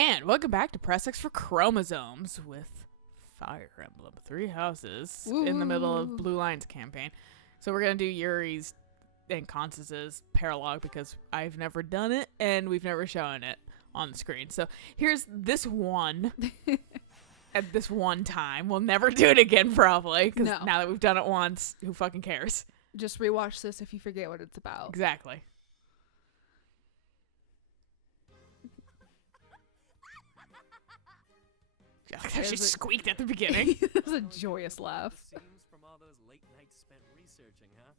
And welcome back to Press X for Chromosomes with Fire Emblem 3 Houses in the middle of Blue Lions campaign. So we're going to do Yuri's and Constance's paralogue because I've never done it and we've never shown it on the screen. So here's this one at this one time. We'll never do it again probably because now that we've done it once, who fucking cares? Just rewatch this if you forget what it's about. Exactly. Like how she squeaked at the beginning. It was a joyous laugh. Seems from all those late nights spent researching, huh?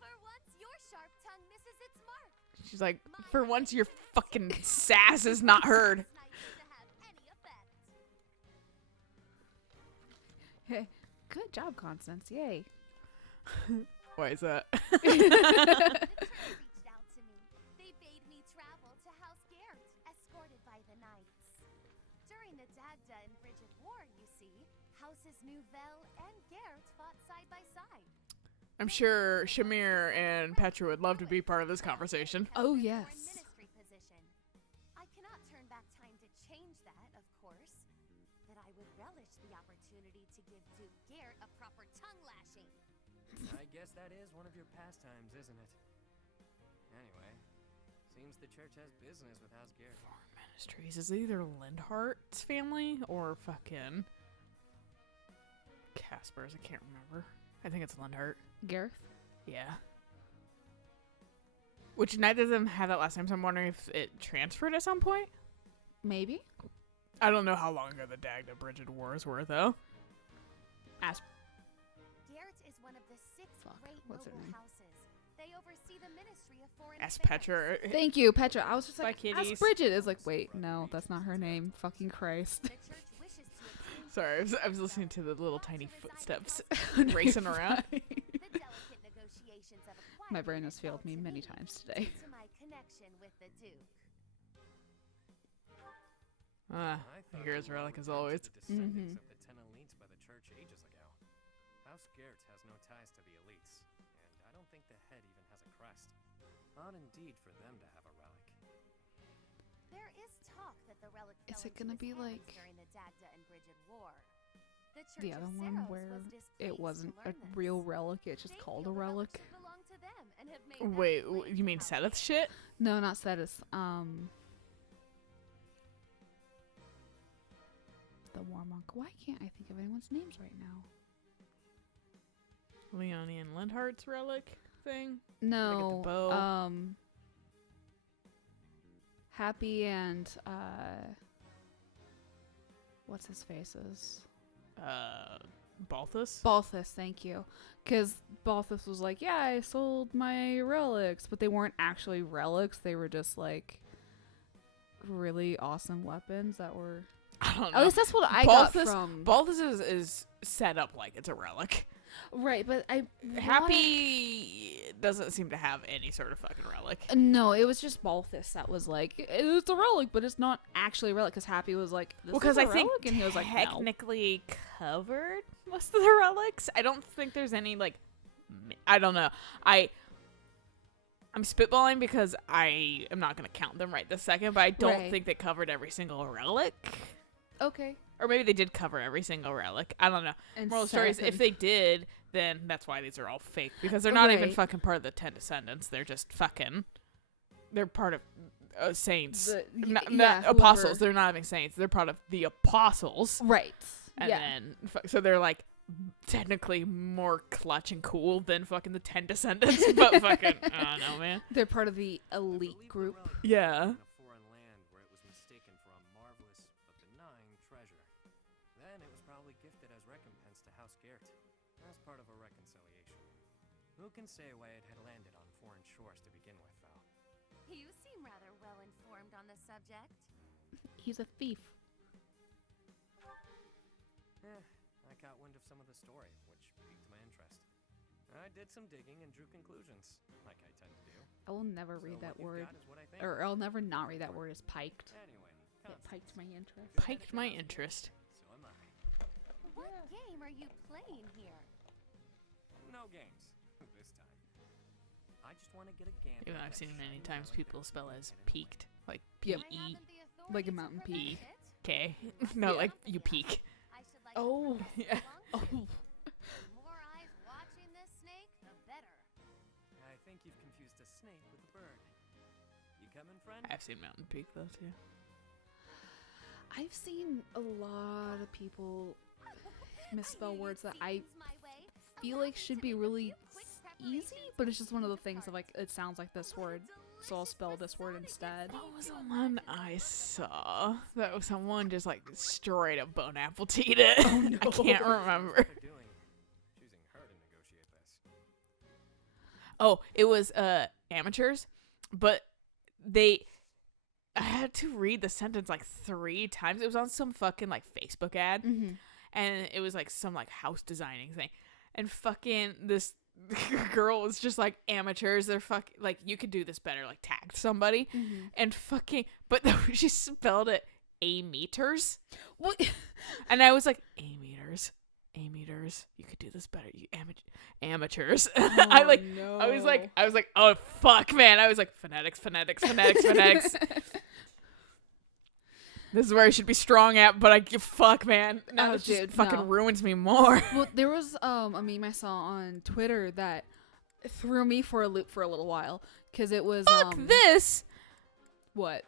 For once, your sharp tongue misses its mark. She's like, for once your fucking sass is not heard. Hey, good job, Constance. Yay. Why is that? I'm sure Shamir and Petra would love to be part of this conversation. Oh, yes. I cannot turn back time to change that, of course, but I would relish the opportunity to give Duke Garrett a proper tongue lashing. I guess that is one of your pastimes, isn't it? Anyway, seems the church has business with House Garrett. Foreign Ministries is either Lindhart's family or fucking Casper's. I can't remember. I think it's Lindhart. Gareth? Yeah. Which neither of them had that last time, so I'm wondering if it transferred at some point? Maybe. I don't know how long ago the Dagda Bridget Wars were, though. Garrett is one of the 6 great what's her noble name? houses. They oversee the Ministry of Foreign Ask Affairs. Petra. Thank you, Petra. I was just Bye, like, kitties. ask Bridget. It's like, wait, no, that's not her name. Fucking Christ. The church wishes to obtain Sorry, I was listening to the little tiny footsteps No, racing you're around. fine. the delicate negotiations of acquiring My brain has it failed all me to many times today. due to my connection with the Duke. Ah, here is Relic as always. The descendants Mhm. of the 10 elites by the church ages ago. House Garrett has no ties to the elites, and I don't think the head even has a crest. Odd indeed for them to have a relic. There is talk that the relic Is fell it into gonna his be hands like during the Dagda and Bridget War. The, the Church other of one Saros where was it displaced wasn't to a learn this. real relic, it's just They called feel a the relic? should belong to them and have made that Wait, claim you mean public. Sethith shit? No, not Cetus. The War Monk. Why can't I think of anyone's names right now? Leonie and Lindhart's relic thing? No. bow. Happy and what's his faces? Balthus? Balthus, thank you. Because Balthus was like, yeah, I sold my relics, but they weren't actually relics. They were just like really awesome weapons that were. I don't know. At least that's what I got Balthus, from. Balthus is set up like it's a relic. Right, but I Happy doesn't seem to have any sort of fucking relic. No, it was just Balthus that was like, it's a relic, but it's not actually a relic. Because Happy was like, this Because is a I relic, think and he was like, no. technically covered most of the relics. I don't think there's any like, I don't know. I'm spitballing because I am not gonna count them right this second, but I don't Right. think they covered every single relic. Okay. Or maybe they did cover every single relic. I don't know. And Moral of the story is, Seth if and- they did, then that's why these are all fake. Because they're not even Right. fucking part of the 10 Descendants. They're just fucking... They're part of saints. Not apostles. whoever. They're not even saints. They're part of the apostles. Right. And yeah. then... So they're like technically more clutch and cool than fucking the 10 Descendants. But fucking... I don't know, man. They're part of the elite I believe the group. relic Yeah. was in a foreign land where it was mistaken for a marvelous but benign treasure. Then it was probably gifted as recompense to House Garrett, as part of a reconciliation. Who can say why it had landed on foreign shores to begin with, though? You seem rather well informed on the subject. He's a thief. I caught wind of some of the story, which piqued my interest. I did some digging and drew conclusions, like I tend to do. I will never So read what that you've word. got is what I think. Or I'll never not read that word as piked. Anyway, It Constance, piked my interest. Piked my interest. so am I. What game are you playing here? No games this time. I just want to get a gander. Even at I've that seen many shiny times relic people that's spell been as hidden away. peaked. Like Yep. P-E-K. haven't the authority Like a to mountain prevent peak. it. No, Yeah. like you peak. I should like Oh, to press yeah. the Oh. The more eyes watching this snake, the better. I think you've confused a snake with a bird. You coming, friend? I've seen Mountain Peak though too. I've seen a lot of people misspell words that I feel like should be really easy, but it's just one of the things of like, it sounds like this word, so I'll spell this word instead. What was the one I saw? That was someone just like straight up bone apple teed it. Oh, no. I can't remember. What they're doing, choosing her to negotiate this. Oh, it was amateurs, but I had to read the sentence like 3 times. It was on some fucking like Facebook ad, Mm-hmm. and it was like some like house designing thing, and fucking this girl was just like, amateurs, they're like, you could do this better, like tagged somebody, Mm-hmm. and fucking, but she spelled it a-meters, What? and I was like, a-meters, you could do this better, you amateurs. I like, no. I was like, oh fuck, man. I was like, phonetics. This is where I should be strong at, but fuck, man. Now Oh, it just dude, fucking no. ruins me more. Well, there was a meme I saw on Twitter that threw me for a loop for a little while, because it was Fuck this. what?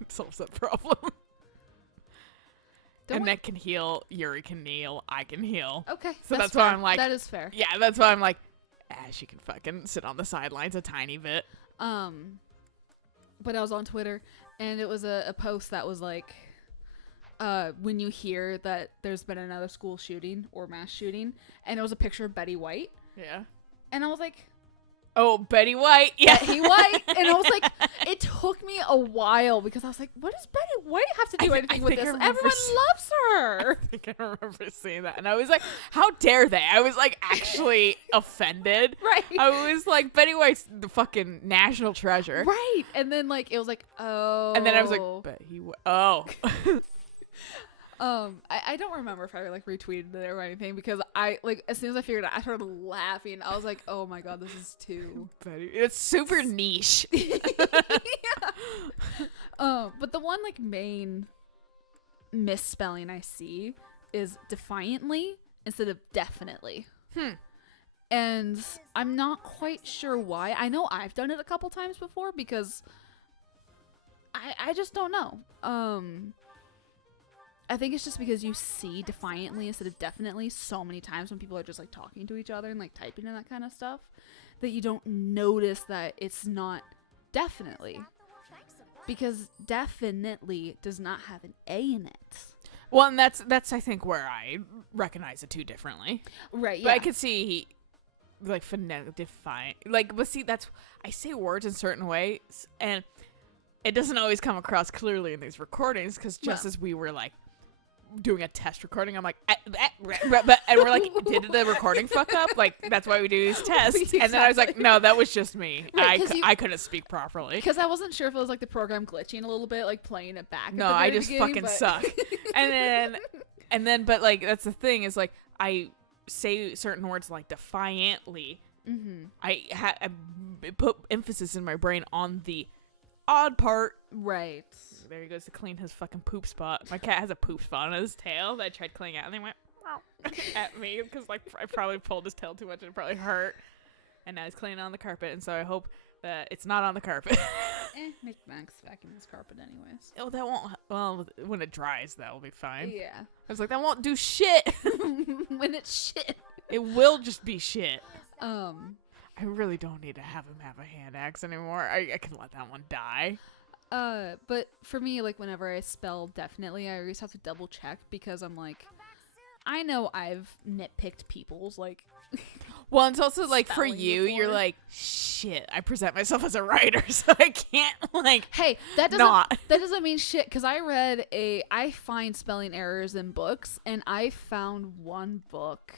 It solves that problem. Don't And we- that can heal. Yuri can kneel. I can heal. Okay, So that's why fair. I'm like- that is fair. Yeah, that's why I'm like, she can fucking sit on the sidelines a tiny bit. But I was on Twitter, and it was a post that was like, when you hear that there's been another school shooting or mass shooting, and it was a picture of Betty White, Yeah. and I was like, Oh, Betty White. Yeah. Betty White, and I was like, it took me a while because I was like, what does Betty White have to do I anything with think I this? remember Everyone loves her. I think I remember seeing that, and I was like, "How dare they?" I was like, actually offended. Right. I was like, Betty White's the fucking national treasure. Right. And then like it was like, oh. And then I was like, Betty White. Oh. I don't remember if I like retweeted it or anything, because I like, as soon as I figured it out, I started laughing. I was like, oh my god, this is too Betty. It's super niche. but the one like main misspelling I see is defiantly instead of definitely. And I'm not quite sure why. I know I've done it a couple times before because I just don't know. I think it's just because you see defiantly instead of definitely so many times when people are just like talking to each other and like typing and that kind of stuff, that you don't notice that it's not definitely, because definitely does not have an A in it. Well, and that's I think where I recognize the two differently. Right. Yeah. But I could see like phonetic define, like, but see, that's, I say words in certain ways, and it doesn't always come across clearly in these recordings, because just No. as we were like doing a test recording, I'm like, and we're like, did the recording fuck up? Like, that's why we do these tests. And then I was like, no, that was just me. Right, 'cause I couldn't speak properly. Because I wasn't sure if it was like the program glitching a little bit, like playing it back. No, at the I very just beginning, fucking but- suck. And then, but like, that's the thing, is like, I say certain words like defiantly. Mhm. I put emphasis in my brain on the odd part. Right. There he goes to clean his fucking poop spot. My cat has a poop spot on his tail that I tried cleaning out, and they went at me because like I probably pulled his tail too much and it probably hurt. And now he's cleaning on the carpet, and so I hope that it's not on the carpet. Nick Max vacuum his carpet anyways. Oh, that won't. Well, when it dries, that'll be fine. Yeah. I was like, that won't do shit. When it's shit. It will just be shit. I I really don't need to have him have a hand axe anymore. I can let that one die. But for me, like, whenever I spell definitely, I always have to double check, because I'm like, I know I've nitpicked people's, like, Well, it's also like for Spelling you, you're before. like, shit, I present myself as a writer, so I can't like hey, that doesn't not. that doesn't mean shit, because I find spelling errors in books, and I found one book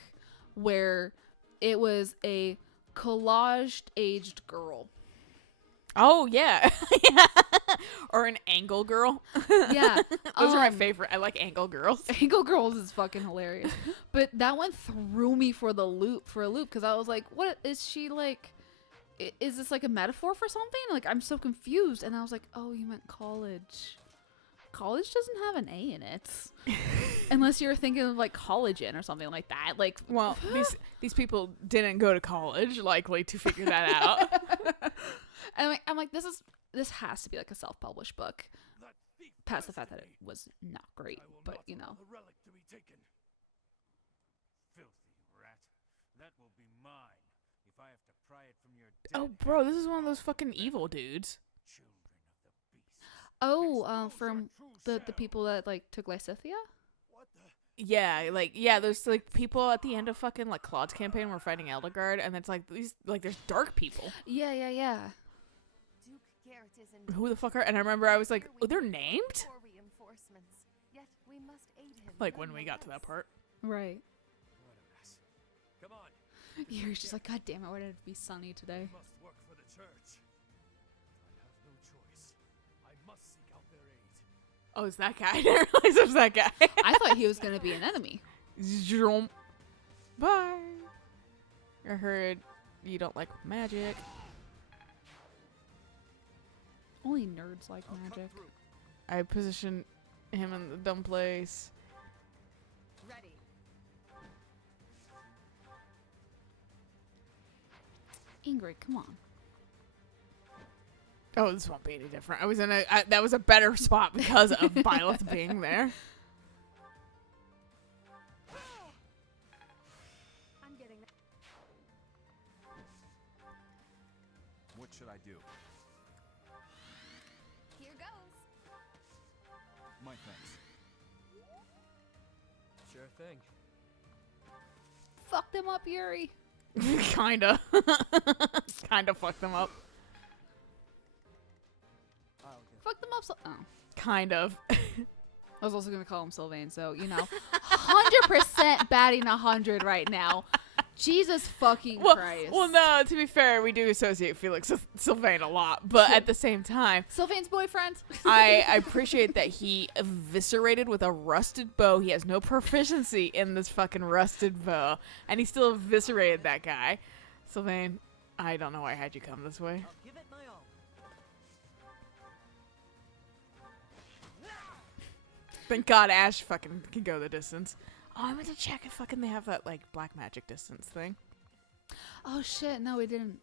where it was a collaged aged girl. Oh yeah. Yeah. Or an angle girl. Yeah. Those are my favorite. I like angle girls. Angle Girls is fucking hilarious. But that one threw me for a loop because I was like, what is she like? Is this like a metaphor for something? Like, I'm so confused. And I was like, oh, you meant college. College doesn't have an A in it. Unless you're thinking of like collagen or something like that. Like, Well, these people didn't go to college, likely, to figure that out. and I'm like, this has to be like a self-published book. Past the fact that it was not great, but you know. The relic to be taken. Filthy rat. That will be mine if I have to pry it from your dead Oh, bro, this is one of those fucking evil dudes. children of the beast. Oh, from the people that like took Lysithea? What the? Yeah, there's like people at the end of fucking like Claude's campaign were fighting Eldegard, and it's like these like there's dark people. Yeah. Duke Garrett is in Who the fuck are? And I remember I was like, oh, they're named? for reinforcements. Yet we must aid him. Like when we got to that part. Right. What a mess. Come on. You're just like, God damn it, why did it be sunny today? We must work for the church. I have no choice. I must seek out their aid. Oh, is that guy? I didn't realize it was that guy. I thought he was gonna be an enemy. Zoom. Bye. I heard you don't like magic. Only nerds like magic. I positioned him in the dumb place. Ready. Ingrid, come on. Oh, this won't be any different. I was in that was a better spot because of Byleth being there. I'm getting that. What should I do? Here goes. My thanks. Sure thing. Fuck them up, Yuri. Kinda. Kinda fucked them up. I'll get Fuck them up. Oh. Kind of. I was also gonna call him Sylvain, so you know, 100% batting 100 right now. Jesus fucking Christ. Well, no. To be fair, we do associate Felix with Sylvain a lot, but at the same time, Sylvain's boyfriend. I appreciate that he eviscerated with a rusted bow. He has no proficiency in this fucking rusted bow, and he still eviscerated that guy. Sylvain, I don't know why I had you come this way. I'll give it my all. Thank God Ash fucking can go the distance. Oh, I meant to check if fucking they have that like black magic distance thing. Oh shit, no, we didn't.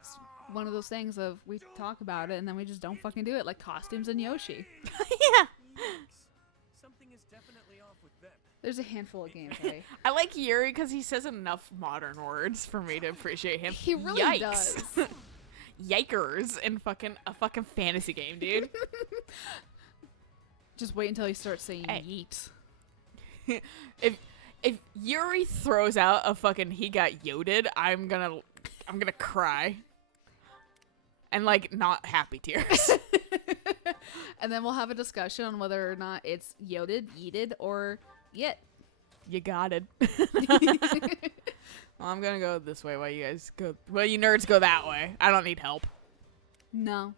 It's one of those things of we talk about it and then we just don't fucking do it, like costumes and Yoshi. Yeah. Something is definitely off with them. There's a handful of gameplay. I like Yuri because he says enough modern words for me to appreciate him. He really Yikes. does. Yikers in a fucking fantasy game, dude. Just wait until he starts saying Hey. yeet. if Yuri throws out a fucking he got yoded, I'm gonna cry. And like not happy tears. And then we'll have a discussion on whether or not it's yoded, yeeted, or yet. You got it. Well, I'm gonna go this way while you guys go. Well, you nerds go that way. I don't need help. No.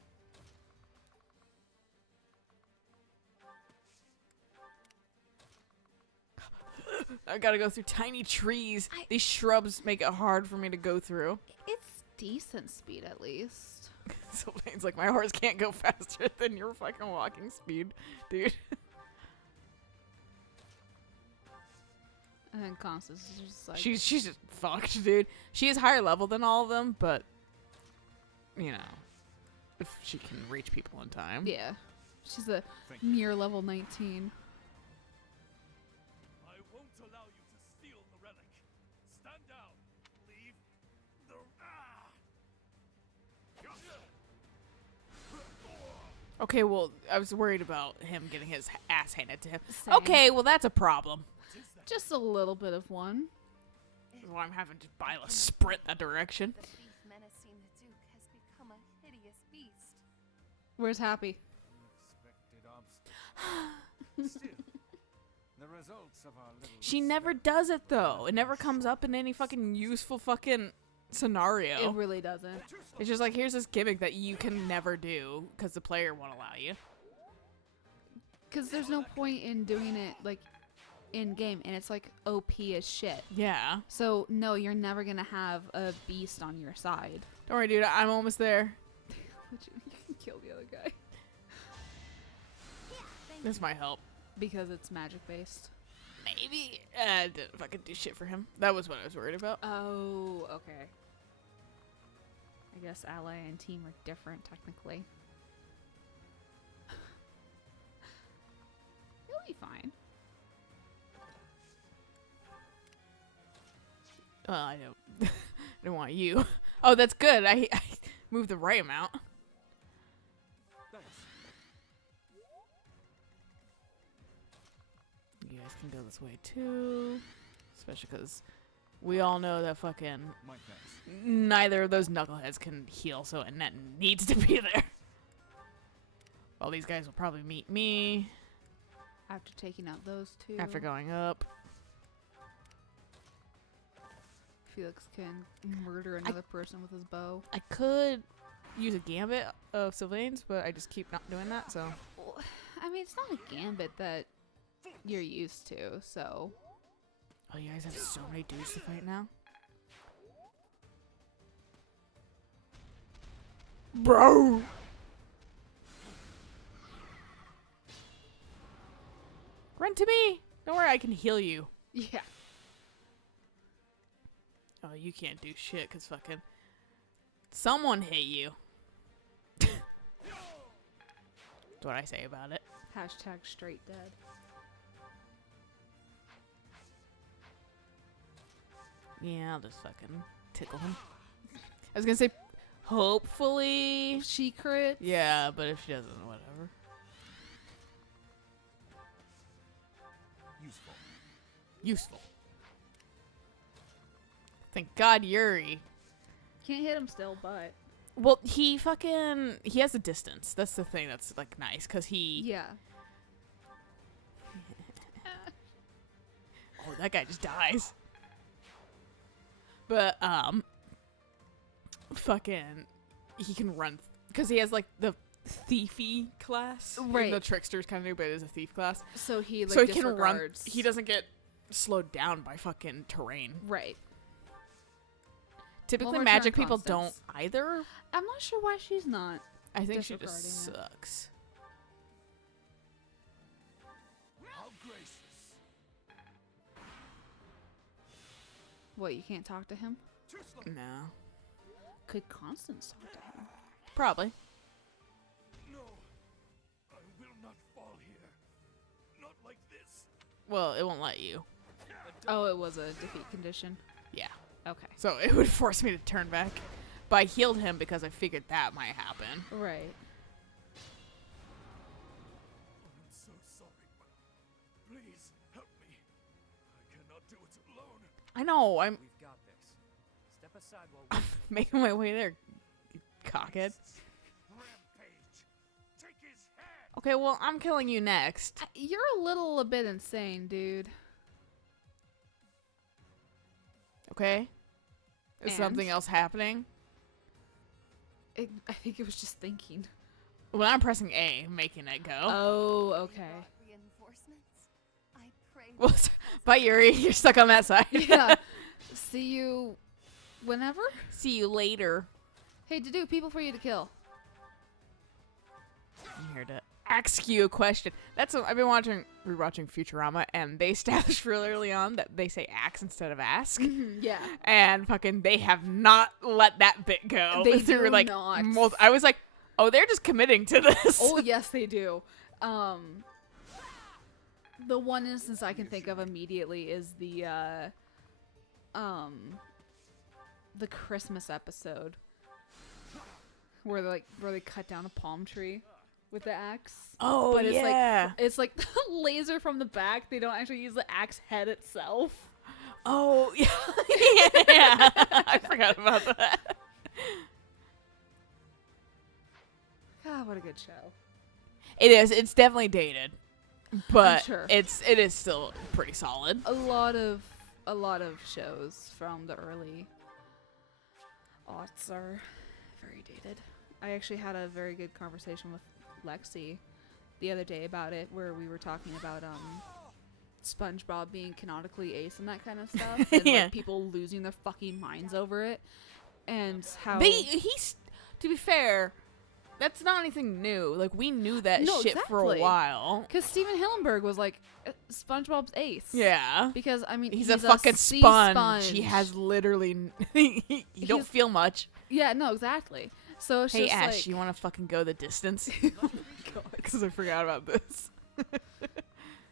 I gotta go through tiny trees. These shrubs make it hard for me to go through. It's decent speed at least. Sylvain's like, my horse can't go faster than your fucking walking speed, dude. And then Constance is just like, She's just fucked, dude. She is higher level than all of them, but you know, if she can reach people in time. yeah. She's a Thank you. near level 19. I won't allow you to steal the relic. Stand down. Leave the. Okay, well, I was worried about him getting his ass handed to him. Same. Okay, well, that's a problem. Just a little bit of one. That's why I'm having to buy a sprint that direction. The thief menacing the Duke has become a hideous beast. Where's Happy? Unexpected Still, the results of our little. She never does it though. It never comes up in any fucking useful fucking scenario. It really doesn't. It's just like, here's this gimmick that you can never do because the player won't allow you. Because there's no point in doing it, like, in-game, and it's, like, OP as shit. Yeah. So, no, you're never gonna have a beast on your side. Don't worry, dude. I'm almost there. You can kill the other guy. This might help. Because it's magic-based. Maybe. I didn't fucking do shit for him. That was what I was worried about. Oh, okay. I guess ally and team are different, technically. He'll be fine. Well, I don't. I don't want you. Oh, that's good. I moved the right amount. Thanks. You guys can go this way too, especially because we all know that fucking My thanks. neither of those knuckleheads can heal, so Annette needs to be there. Well, these guys will probably meet me After taking out those two. after going up. Felix can murder another person with his bow. I could use a gambit of Sylvain's, but I just keep not doing that, so. Well, I mean, it's not a gambit that you're used to, so. Oh, you guys have so many dudes to fight now? Bro! Run to me! Don't worry, I can heal you. Yeah. Oh, you can't do shit because fucking someone hit you. That's what I say about it. Hashtag straight dead. Yeah, I'll just fucking tickle him. I was gonna say, hopefully. She crit. Yeah, but if she doesn't, whatever. Useful. Useful. Thank God, Yuri. Can't hit him still, but. Well, he has a distance. That's the thing that's, like, nice, because he... Yeah. Oh, that guy just dies. But, fucking, he can run, because he has, like, the thiefy class. Right. The trickster's kind of new, but it is a thief class. So he, like, So he can run. disregards. He doesn't get slowed down by fucking terrain. Right. Typically, more magic turn people don't Constance. either. I'm not sure why she's not. I think she just Disregarding it. sucks. How gracious. What, you can't talk to him? No. Could Constance talk to him? Probably. No. I will not fall here. Not like this. Well, it won't let you. Oh, it was a defeat condition. Yeah. Okay. So it would force me to turn back. But I healed him because I figured that might happen. Right. I'm so sorry, but please help me. I cannot do it alone. I know. I'm We've got this. Step aside while we making my way there, you cockhead. Rampage. Take his head. Okay, well, I'm killing you next. You're a bit insane, dude. Okay? Is And? something else happening? I think it was just thinking. When I'm pressing A, making it go. Oh, okay. Reinforcements? I pray. Well, bye, Yuri. You're stuck on that side. Yeah. See you whenever? See you later. Hey, Dudu, people for you to kill. I'm here to ask you a question. That's what I've been rewatching Futurama, and they established really early on that they say axe instead of ask. Yeah. And fucking they have not let that bit go. They Through, do like, not. I was like, oh, they're just committing to this. Oh, yes, they do. The one instance I can think of immediately is the Christmas episode where they cut down a palm tree with the axe. Oh, But yeah. it's like laser from the back. They don't actually use the axe head itself. Oh, yeah. Yeah. I forgot about that. God, what a good show. It is. It's definitely dated. But sure. it is still pretty solid. A lot of shows from the early aughts are very dated. I actually had a very good conversation with Lexi the other day about it, where we were talking about SpongeBob being canonically ace and that kind of stuff, and Yeah. like people losing their fucking minds over it, and how He's to be fair, that's not anything new. Like we knew that No, shit for a exactly. while. because Steven Hillenburg was like SpongeBob's ace. Yeah. Because I mean He's a fucking sea sponge. He has literally you don't He's- feel much. Yeah, no, exactly. So it's Hey just Ash, like, you want to fucking go the distance? Because I forgot about this.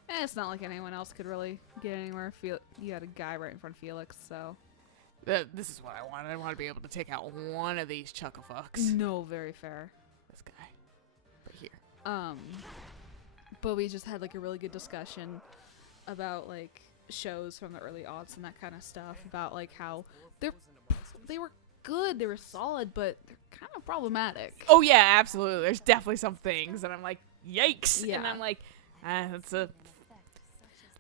it's not like anyone else could really get anywhere. You had a guy right in front of Felix, so This is what I want. I want to be able to take out one of these chucklefucks. no, very fair. This guy. Right here. But we just had like a really good discussion about like shows from the early aughts and that kind of stuff, about like how they were good, they were solid, but they're kind of problematic. Oh yeah, absolutely. There's definitely some things that I'm like, yikes. And Yeah. I'm like, that's a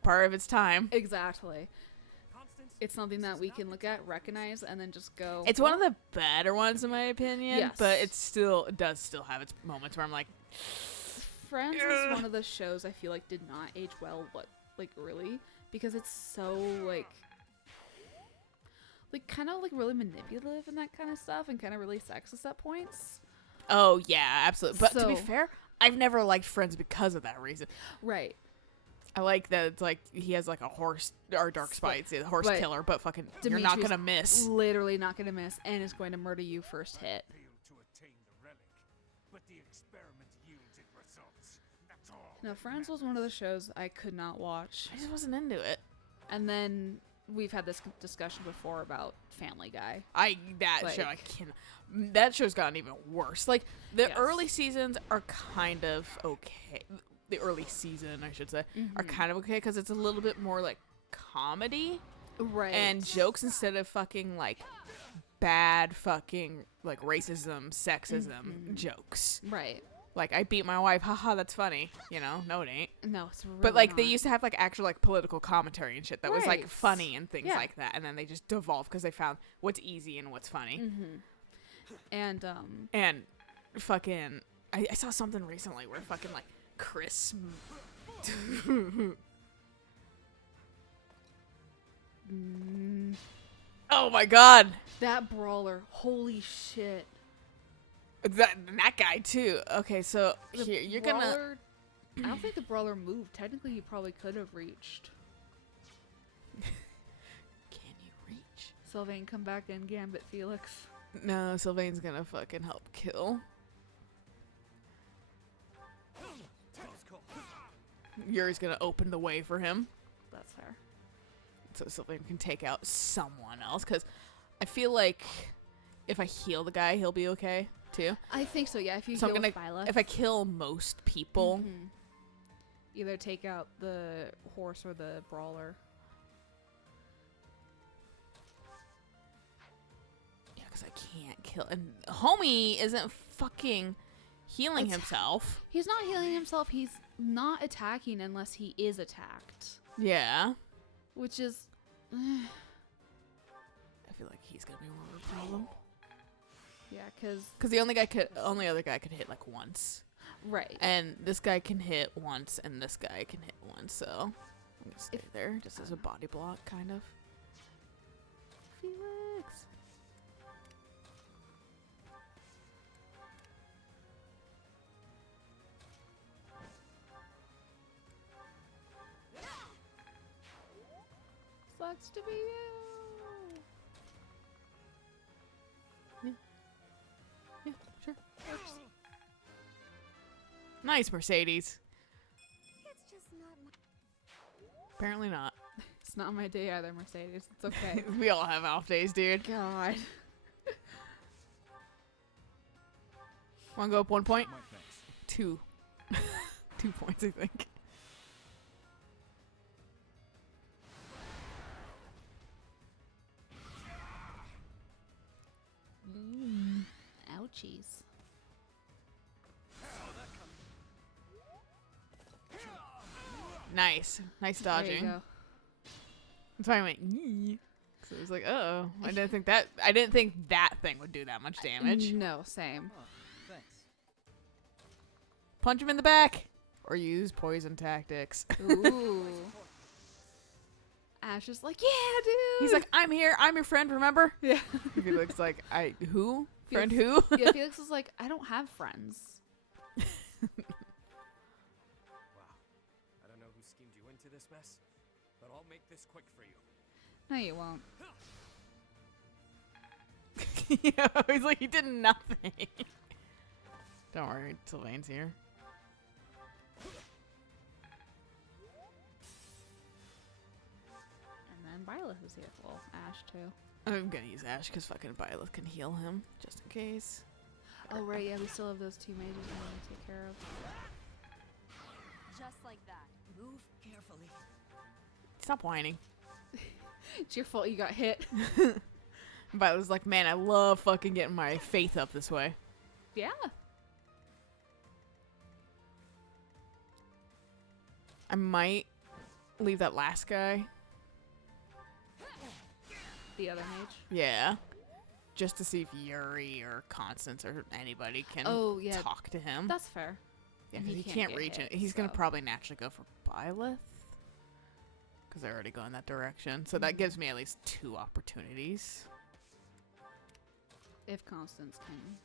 part of its time. Exactly. It's something that we can look at, recognize, and then just go. It's one of the better ones in my opinion, Yes. but it does still have its moments where I'm like, Friends is one of the shows I feel like did not age well, early, because it's so like kind of like really manipulative and that kind of stuff, and kind of really sexist at points. oh yeah, absolutely. But to be So- fair, I've never liked Friends because of that reason. Right. I like that it's like he has like a horse or dark spites, a horse But killer, but fucking you're not Dimitri's gonna miss. Literally not gonna miss, and is going to murder you first hit. Failed to attain the relic, but the experiment yielded results. That's all. Now, Friends was one of the shows I could not watch, I just wasn't into it. and then we've had this discussion before about Family Guy. That show's gotten even worse. Like the Yes. early seasons are kind of okay. The early season, I should say, are kind of okay because it's a little bit more like comedy Right. and jokes instead of fucking like bad fucking like racism, sexism jokes. right. Like I beat my wife, haha, that's funny. You know, no, it ain't. No, it's really But like they not. used to have like actual like political commentary and shit that was like Right. funny and things Yeah. like that, and then they just devolved because they found what's easy and what's funny. And And fucking, I saw something recently where fucking like Chris. Oh my god, that brawler, holy shit. that guy too. Okay, so The here you're gonna. brawler- I don't think the brawler moved. Technically, he probably could have reached. Can you reach? Sylvain, come back and Gambit Felix. No, Sylvain's gonna fucking help kill. Yuri's gonna open the way for him, That's her. so Sylvain can take out someone else. Cause I feel like if I heal the guy, he'll be okay too. I think so, yeah. If you So I'm heal gonna, with Byleth, if I kill most people, either take out the horse or the brawler. yeah, cause I can't kill. And homie isn't fucking healing himself. He's not healing himself. He's not attacking unless he is attacked, Yeah, which is I feel like he's gonna be more of a problem. yeah, because Cause the only other guy could hit like once. right. And this guy can hit once, and this guy can hit once, so I'm gonna stay there just as a body block, kind of. Felix. Sucks to be you. Yeah, sure. Works. Nice, Mercedes. It's just not my. Apparently not. It's not my day either, Mercedes. It's okay. We all have off days, dude. God. Wanna go up 1 point? My thanks. 2. 2 points, I think. Ouchies. Nice. Nice There you dodging. go. That's why I went, yee. 'Cause So it was like, oh, I didn't think that thing would do that much damage. No, same. Oh, thanks. Punch him in the back, or use poison tactics. Ooh. Ash is like, yeah, dude. He's like, I'm here. I'm your friend. Remember? yeah. Felix like, who? Friend Felix- who? Yeah, Felix is like, I don't have friends. Wow. I don't know who schemed you into this mess, but I'll make this quick for you. No, you won't. Yeah, he's like, he did nothing. Don't worry, Sylvain's here. And then Byleth is here. Well, Ash too. I'm gonna use Ash because fucking Byleth can heal him, just in case. Oh, right, yeah, we still have those 2 mages we need to take care of. Just like that. Move carefully. Stop whining. It's your fault you got hit. Byleth's like, man, I love fucking getting my faith up this way. Yeah. I might leave that last guy. The other mage. Yeah. Just to see if Yuri or Constance or anybody can talk to him. That's fair. Yeah, And 'cause he he can't can't reach get it. hit, He's going to so. probably naturally go for Byleth. Because they're already going that direction. So that gives me at least 2 opportunities. If Constance can.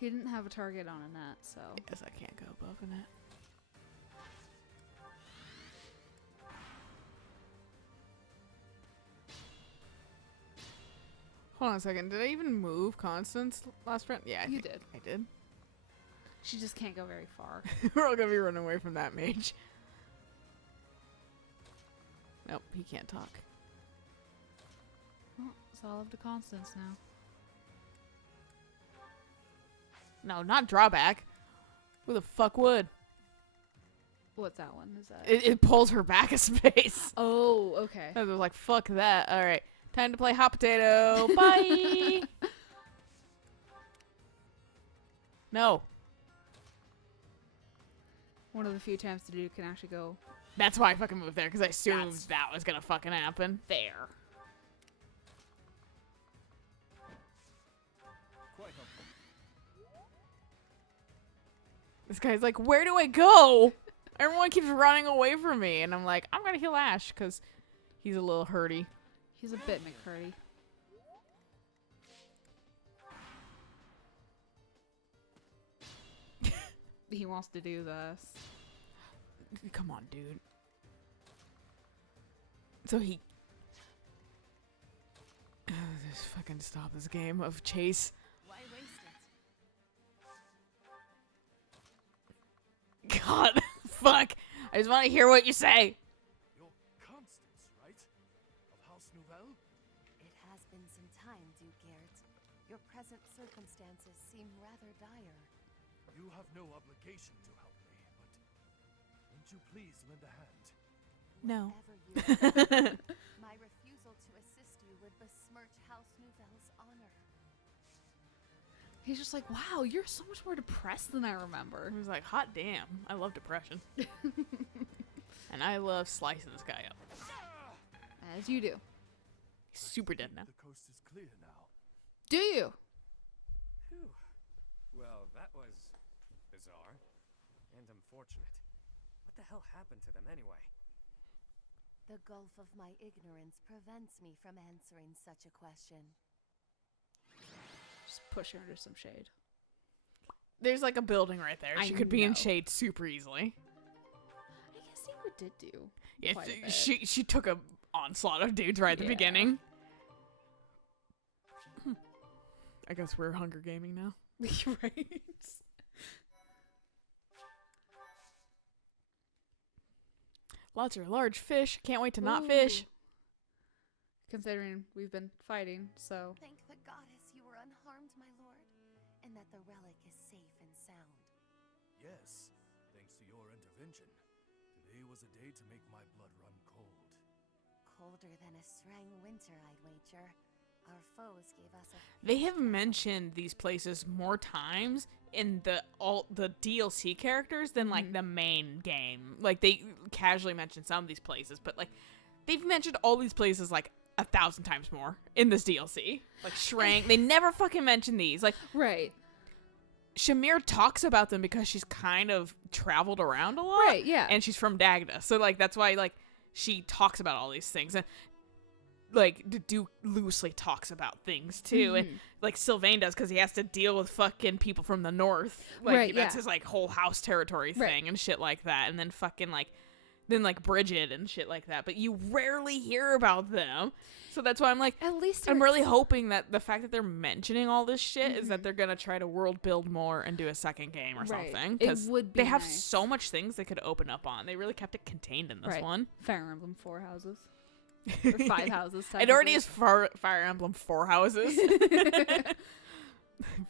He didn't have a target on a net, so. Yes, I can't go above a net. Hold on a second. Did I even move Constance last round? Yeah, I You think did. I did. She just can't go very far. We're all gonna be running away from that mage. Nope, he can't talk. Well, it's all up to Constance now. No, not drawback. Who the fuck would? What's that one? Is that? It pulls her back a space. Oh, okay. I was like, fuck that. All right, time to play hot potato. Bye. No, One of the few times the dude can actually go that's why I fucking moved there because I assumed That's- that was gonna fucking happen. there. Quite helpful. This guy's like, where do I go? Everyone keeps running away from me, and I'm like, I'm gonna heal Ash because he's a little hurty. He's a bit McCurdy. He wants to do this. Come on, dude. So he just fucking stop this game of chase. Why waste it? God, fuck. I just want to hear what you say. You're Constance, right? Of House Nouvelle? It has been some time, Duke Gert. Your present circumstances seem rather dire. You have no obligation to help me, but won't you please lend a hand? No. Whatever you my refusal to assist you would besmirch House Nouvelle's honor. He's just like, wow, you're so much more depressed than I remember. I was like, hot damn. I love depression. And I love slicing this guy up. As you do. He's super dead now. The coast is clear now. Do you? Phew. Well, that was bizarre and unfortunate. What the hell happened to them anyway? The gulf of my ignorance prevents me from answering such a question. Just push her under some shade. There's like a building right there. I She could be in know. shade super easily. I guess he did do. Yeah, quite a bit. she took a onslaught of dudes right at the Yeah. beginning. I guess we're Hunger Gaming now. Right. Lots of large fish. Can't wait to not fish. Considering we've been fighting, so. Thank the goddess you were unharmed, my lord, and that the relic is safe and sound. Yes, thanks to your intervention. Today was a day to make my blood run cold. Colder than a Srang winter, I'd wager. Our foes gave us a They have mentioned these places more times in the DLC characters than like the main game. Like they casually mention some of these places, but like they've mentioned all these places like 1,000 times more in this DLC. Like Shrank, they never fucking mention these. Like Right. Shamir talks about them because she's kind of traveled around a lot. Right, yeah. And she's from Dagda. So like that's why like she talks about all these things. And like Duke loosely talks about things too. And like Sylvain does because he has to deal with fucking people from the north. Like Right, that's yeah. his like whole house territory thing Right. and shit like that. And then fucking like Bridget and shit like that. But you rarely hear about them. So that's why I'm like, At least I'm they're- really hoping that the fact that they're mentioning all this shit is that they're gonna try to world build more and do a second game or Right. something. It Because would be they have nice. so much things they could open up on. They really kept it contained in this Right. one. Fire Emblem 4 houses. Or 5 houses. It already technically. is Fire Emblem 4 houses.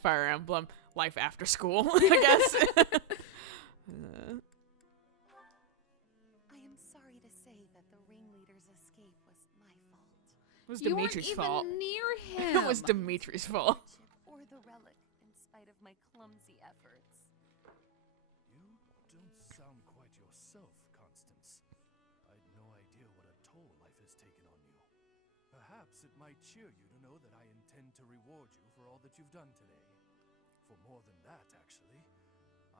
Fire Emblem Life After School, I guess. I am sorry to say that the ringleader's escape was my fault. It was You weren't Dimitri's even fault. near him. It was Dimitri's fault. Or the relic, in spite of my clumsy efforts. You don't sound quite yourself, Constance. I'd no idea what a toll life has taken on you. Perhaps it might cheer you to know that I intend to reward you for all that you've done today. For more than that, actually,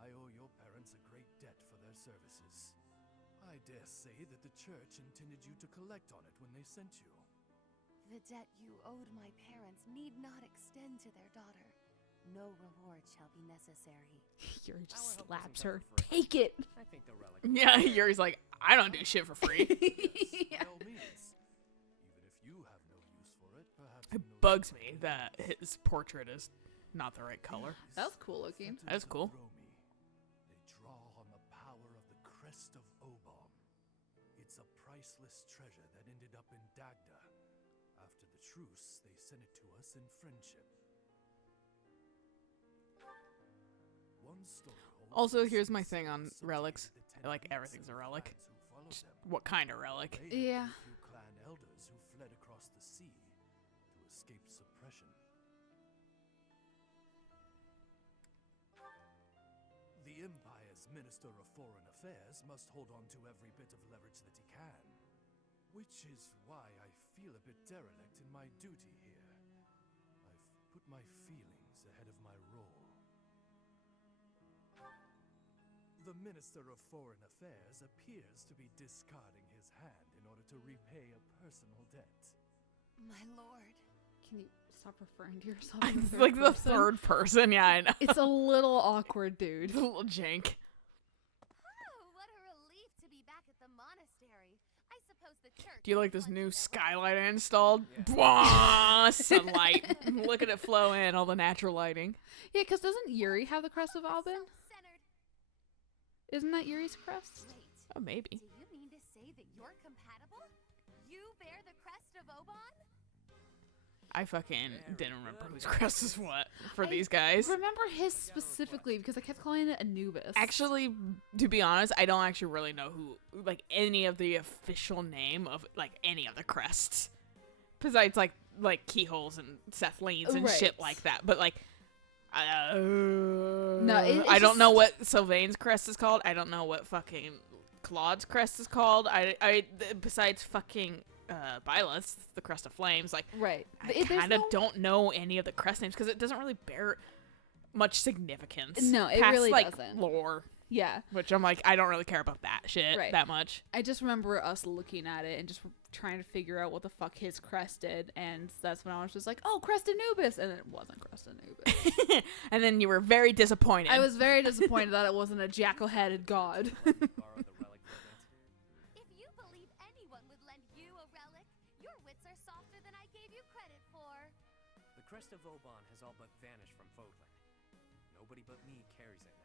I owe your parents a great debt for their services. I dare say that the church intended you to collect on it when they sent you. The debt you owed my parents need not extend to their daughter. No reward shall be necessary. Yuri Our just help slaps wasn't her. ever free. Take it. I think the relic. Yeah, Yuri's like, I don't do shit for free. By all means. Even if you have no use for it, perhaps It you know bugs something me that his portrait is not the right color. That was cool looking. That is cool. Romy. They draw on the power of the crest of Obon. It's a priceless treasure that ended up in Dagda. After the truce, they sent it to us in friendship. One story holds Also, that here's my since thing on subjugated relics. the 10 Like, beasts everything's a and the relic. clans who followed Just them, what kind of relic? they Yeah. were the few clan elders who fled across the sea to escape suppression. The Empire's Minister of Foreign Affairs must hold on to every bit of leverage that he can. Which is why I feel a bit derelict in my duty here. I've put my feelings ahead of my role. The Minister of Foreign Affairs appears to be discarding his hand in order to repay a personal debt. My lord. Can you stop referring to yourself as I'm a third like the person? third person. Yeah, I know. It's a little awkward, dude. a little jank. Oh, what a relief to be back at the monastery. I suppose the church. Do you like this wants new their skylight I installed? Yeah. Bwah! Sunlight. Look at it flow in, all the natural lighting. Yeah, because doesn't Yuri have the crest of Albin? self-centered. Isn't that Yuri's crest? Wait, Oh, maybe. do you mean to say that you're compatible? You bear the crest of Obon? I fucking Very didn't remember good. whose crest is what for I these guys. Remember his specifically because I kept calling it Anubis. Actually, to be honest, I don't actually really know who, like, any of the official name of, like, any of the crests. Besides, like keyholes and Seth Lanes and shit Right. like that. But, like, it's I don't know just- what Sylvain's crest is called. I don't know what fucking Claude's crest is called. Besides fucking Byla's, the crest of flames, like, right. I There's kind of no- don't know any of the crest names because it doesn't really bear much significance. No, it past, really like, doesn't. lore, Yeah, which I'm like, I don't really care about that shit Right. that much. I just remember us looking at it and just trying to figure out what the fuck his crest did, and that's when I was just like, "Oh, Crest Anubis," and it wasn't Crest Anubis. And then you were very disappointed. I was very disappointed that it wasn't a jackal-headed god. Borrow the relic for a bit. If you believe anyone would lend you a relic, your wits are softer than I gave you credit for. The crest of Obon has all but vanished from Fodlan. Nobody but me carries it now.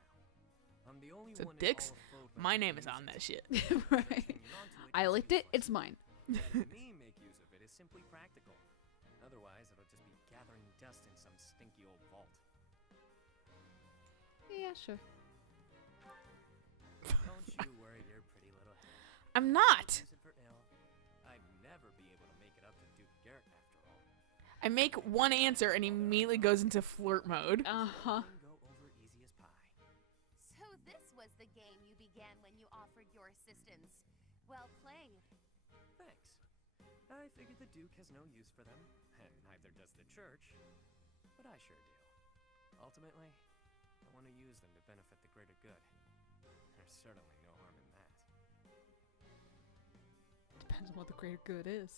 I'm the only So, one in Dix, all of Fodlan my who name is uses on that it. shit. Right. Hanging on to it I is licked it. useless. It's mine. Letting me make use of it is simply practical. Otherwise, it'll just be gathering dust in some stinky old vault. Yeah, sure. Don't you worry your pretty little head. I'm not. Use it for ill. I'd never be able to make it up to Duke Garrett after all. I make one answer and he immediately goes into flirt mode. Uh-huh. Go over easy as pie. So this was the game you began when you offered your assistance. Well played. Thanks. I figured the Duke has no use for them, and neither does the church. But I sure do. Ultimately, I want to use them to benefit the greater good. There's certainly no harm in that. Depends on what the greater good is.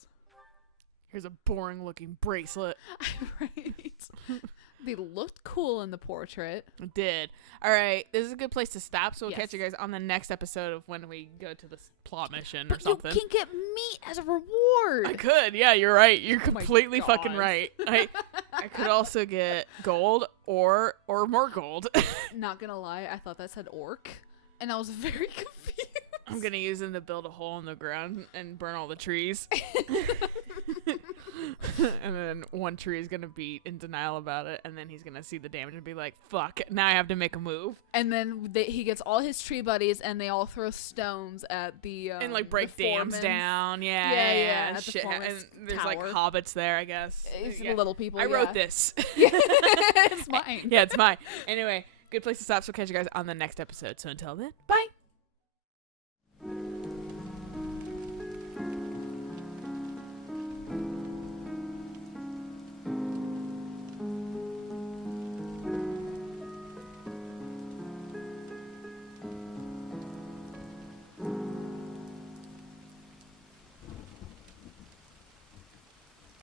Here's a boring looking bracelet. Right. They looked cool in the portrait. It did. All right, this is a good place to stop. So we'll Yes. catch you guys on the next episode of when we go to this plot mission or But something. you can get meat as a reward. I could. Yeah, you're right. You're Oh my completely fucking God. right. I could also get gold or more gold. Not gonna lie, I thought that said orc, and I was very confused. I'm gonna use them to build a hole in the ground and burn all the trees. And then one tree is gonna be in denial about it, and then he's gonna see the damage and be like, "Fuck! Now I have to make a move And then he gets all his tree buddies, and they all throw stones at the and like break the dams foreman's- down." Yeah, Yeah, at the shit. And foreman's there's like tower. hobbits there, I guess. It's Yeah. the little people. I yeah. wrote this. It's mine. Yeah, it's mine. Anyway, good place to stop. So catch you guys on the next episode. So until then, bye.